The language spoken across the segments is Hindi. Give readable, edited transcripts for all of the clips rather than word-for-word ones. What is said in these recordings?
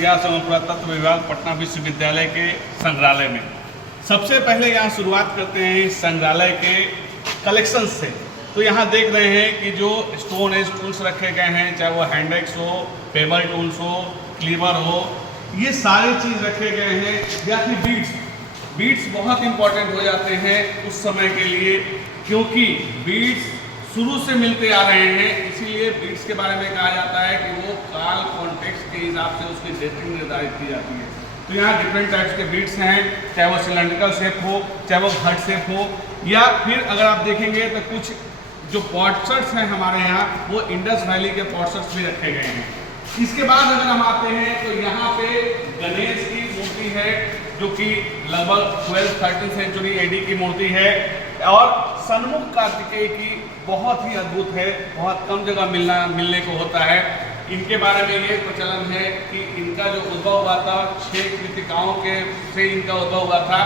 इतिहास एवं पुरातत्व विभाग पटना विश्वविद्यालय के संग्रहालय में। सबसे पहले यहाँ शुरुआत करते हैं इस संग्रहालय के कलेक्शन से। तो यहाँ देख रहे हैं कि जो स्टोन एज टूल्स रखे गए हैं, चाहे वो हैंड एक्स हो, पेबल टूल्स हो, क्लीवर हो, ये सारी चीज़ रखे गए हैं। या फिर बीड्स बहुत इंपॉर्टेंट हो जाते हैं उस समय के लिए, क्योंकि बीड्स शुरू से मिलते आ रहे हैं। इसीलिए बीड्स के बारे में कहा जाता है कि वो काल कॉन्टेक्स्ट के हिसाब से उसकी डेटिंग निर्धारित की जाती है। तो यहाँ डिफरेंट टाइप्स के बीड्स हैं, चाहे वो सिलेंड्रिकल शेप हो, चाहे वो घट शेप हो, या फिर अगर आप देखेंगे तो कुछ जो पॉटशर्ट्स हैं हमारे यहाँ, वो इंडस वैली के पॉटशर्ट्स भी रखे गए हैं। इसके बाद अगर हम आते हैं तो यहाँ पे गणेश की मूर्ति है, जो कि लगभग 12th-13th सेंचुरी एडी की मूर्ति है। और सन्मुख कार्तिकेय की बहुत ही अद्भुत है, बहुत कम जगह मिलने को होता है। इनके बारे में ये प्रचलन है कि इनका जो उद्भव हुआ था 6 कृतिकाओं के से इनका उद्भव हुआ था,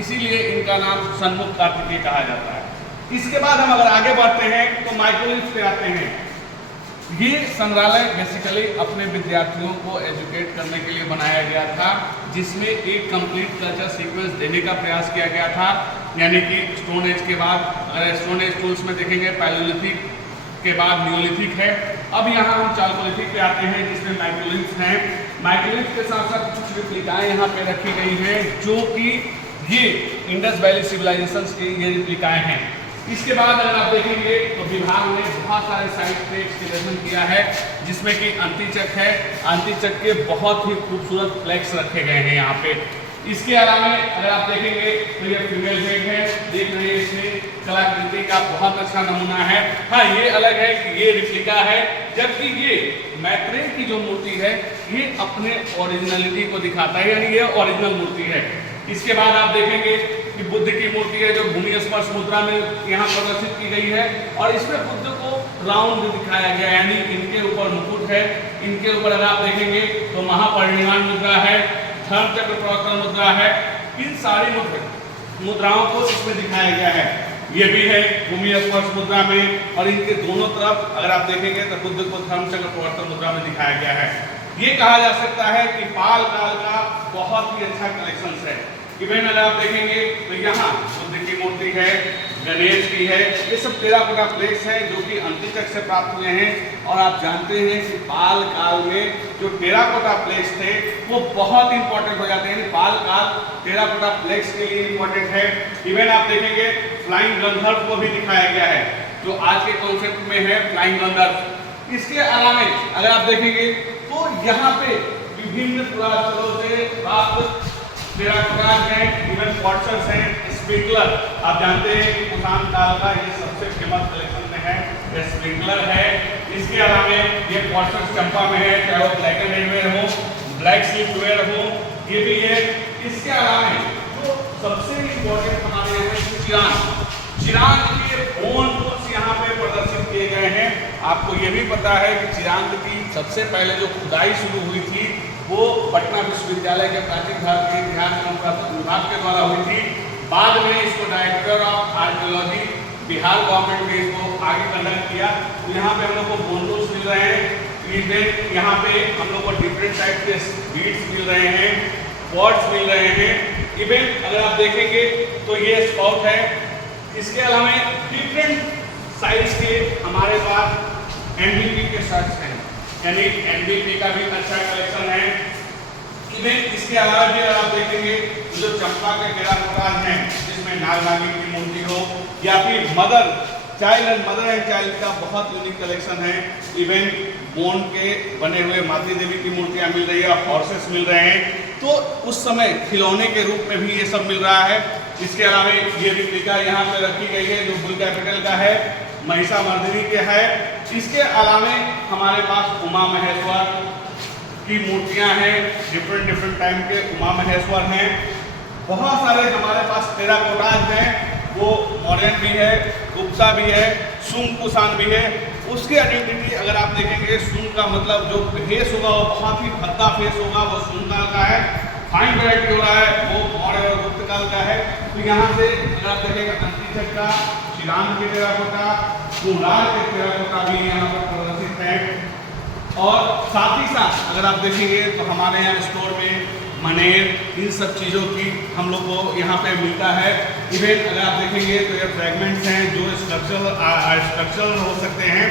इसीलिए इनका नाम सन्मुख कार्तिकेय कहा जाता है। इसके बाद हम अगर आगे बढ़ते हैं तो माइक्रोलिथ्स पे आते हैं। ये संग्रहालय बेसिकली अपने विद्यार्थियों को एजुकेट करने के लिए बनाया गया था, जिसमें एक कंप्लीट कल्चर सीक्वेंस देने का प्रयास किया गया था। यानी कि स्टोन एज के बाद, अगर स्टोन एज टूल्स में देखेंगे, पैलियोलिथिक के बाद नियोलिथिक है। अब यहाँ हम चाल्कोलिथिक पे आते हैं, जिसमें माइक्रोलिथ्स हैं। माइक्रोलिथ्स के साथ साथ कुछ रिप्लिकाएँ यहाँ पे रखी गई हैं, जो कि ये इंडस वैली सिविलाइजेशंस की ये रिप्लिकाएँ हैं। इसके बाद अगर आप देखेंगे तो विभाग ने बहुत सारे साइट पे एक्सकैवेशन किया है, जिसमें कि अंतिचक है। अंतिचक के बहुत ही खूबसूरत फ्लैग्स रखे गए हैं यहाँ पे। इसके अलावा अगर आप देखेंगे तो ये फीमेल हेड है, देख रहे हैं इसमें कलाकृति का बहुत अच्छा नमूना है। हाँ, ये अलग है कि ये रिप्लिका है, जबकि ये मैत्रेय की जो मूर्ति है ये अपने ओरिजिनलिटी को दिखाता है, यानी ये ओरिजिनल मूर्ति है। इसके बाद आप देखेंगे कि बुद्ध की मूर्ति है, जो भूमि स्पर्श मुद्रा में यहाँ प्रदर्शित की गई है, और इसमें बुद्ध को राउंड दिखाया गया, यानी इनके ऊपर मुकुट है। इनके ऊपर अगर आप देखेंगे तो महापरिनिर्वाण मुद्रा है, धर्म चक्र प्रवर्तन मुद्रा है। इन सारी मुद्राओं को इसमें दिखाया गया है। ये भी है भूमि स्पर्श मुद्रा में, और इनके दोनों तरफ अगर आप देखेंगे तो बुद्ध को धर्म चक्र प्रवर्तन मुद्रा में दिखाया गया है। ये कहा जा सकता है कि पाल काल का बहुत ही अच्छा कलेक्शन है। इवन अगर आप देखेंगे तो यहाँ बुद्ध की मूर्ति है, गणेश की है, ये सब टेराकोटा प्लेट्स हैं जो कि अंतिचक से प्राप्त हुए हैं। और आप जानते हैं कि पाल काल में जो टेराकोटा प्लेट्स थे वो बहुत इंपॉर्टेंट हो जाते हैं। पाल काल टेराकोटा प्लेट्स के लिए इंपॉर्टेंट है। इवन आप देखेंगे फ्लाइंग गंधर्व को भी दिखाया गया है, जो आज के कॉन्सेप्ट में है फ्लाइंग गंधर्व। इसके अलावा अगर आप देखेंगे तो यहाँ पे विभिन्न पुरातनों से प्राप्त टेराकोटा हैं, इवन पॉटशर्ट्स हैं, स्प्रिंकलर। आप जानते हैं कि कुषाण काल का ये सबसे फेमस कलेक्शन में है, ये स्प्रिंकलर है। इसके अलावा ये पॉटशर्ट्स चंपा में है, चाहे वो ब्लैक एंड रेड वेयर हो, ब्लैक स्लिप वेयर हो, ये भी है। इसके अलावा तो सबसे इम्पोर्टेंट हमारे यहाँ चिरांद के बोन टूल्स यहाँ पे प्रदर्शित किए गए हैं। आपको ये भी पता है कि चिरांद की सबसे पहले जो खुदाई शुरू हुई थी वो पटना विश्वविद्यालय के प्राचीन भारत के इतिहास एवं पुरातत्व विभाग के द्वारा हुई थी। बाद में इसको director of archaeology Bihar government ने इसको आगे कंडक्ट किया। तो यहाँ पे हम लोग को बोन टूल्स मिल रहे हैं। यहाँ पे हम लोग को डिफरेंट टाइप के बीड्स मिल रहे हैं, पॉट्स मिल रहे हैं। इवन अगर आप देखेंगे तो ये स्पाउट है। इसके अलावा डिफरेंट साइज के हमारे पास एनबीपी के शर्ट्स हैं, यानी एनबीपी का भी अच्छा कलेक्शन है। इवन इसके अलावा भी अगर आप देखेंगे जो चंपा के टेराकोटा हैं, जिसमें नाग नागिन की मूर्ति हो, या फिर मदर एंड चाइल्ड का बहुत यूनिक कलेक्शन है। इवन बोन के बने हुए मातृ देवी की मूर्तियाँ मिल रही है, हॉर्सेस मिल रहे हैं। तो उस समय खिलौने के रूप में भी ये सब मिल रहा है। इसके अलावा ये रिप्लिका यहाँ पे रखी गई है, जो बुल कैपिटल का है, महिषामर्दिनी के है। इसके अलावा हमारे पास उमा महेश्वर की मूर्तियाँ हैं, डिफरेंट टाइम के उमा महेश्वर हैं। बहुत सारे हमारे पास टेराकोटाज हैं, वो मॉडर्न भी है, गुप्ता भी है, सुंग कुषाण भी है। उसकी आइडेंटिटी अगर आप देखेंगे, सुंग का मतलब जो फेस होगा वो बहुत ही भद्दा फेस होगा, वो सुंग काल का है। फाइन वैरायटी हो रहा है वो मौर्य और गुप्त काल का है। तो यहाँ से अगर आप देखेंगे अंतिचक का, चिरांद के टेराकोटा, कुम्हार के टेराकोटा भी यहाँ पर प्रदर्शित है। और साथ ही साथ अगर आप देखेंगे तो हमारे यहाँ स्टोर में मनेर इन सब चीज़ों की हम लोग को यहाँ पे मिलता है। इवन अगर आप देखेंगे तो ये फ्रैगमेंट्स हैं जो स्ट्रक्चरल हो सकते हैं,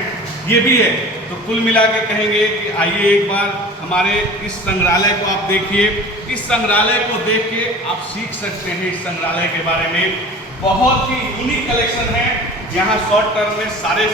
ये भी है। तो कुल मिला के कहेंगे कि आइए एक बार हमारे इस संग्रहालय को आप देखिए। इस संग्रहालय को देख के आप सीख सकते हैं इस संग्रहालय के बारे में। बहुत ही यूनिक कलेक्शन है। यहाँ शॉर्ट टर्म में सारे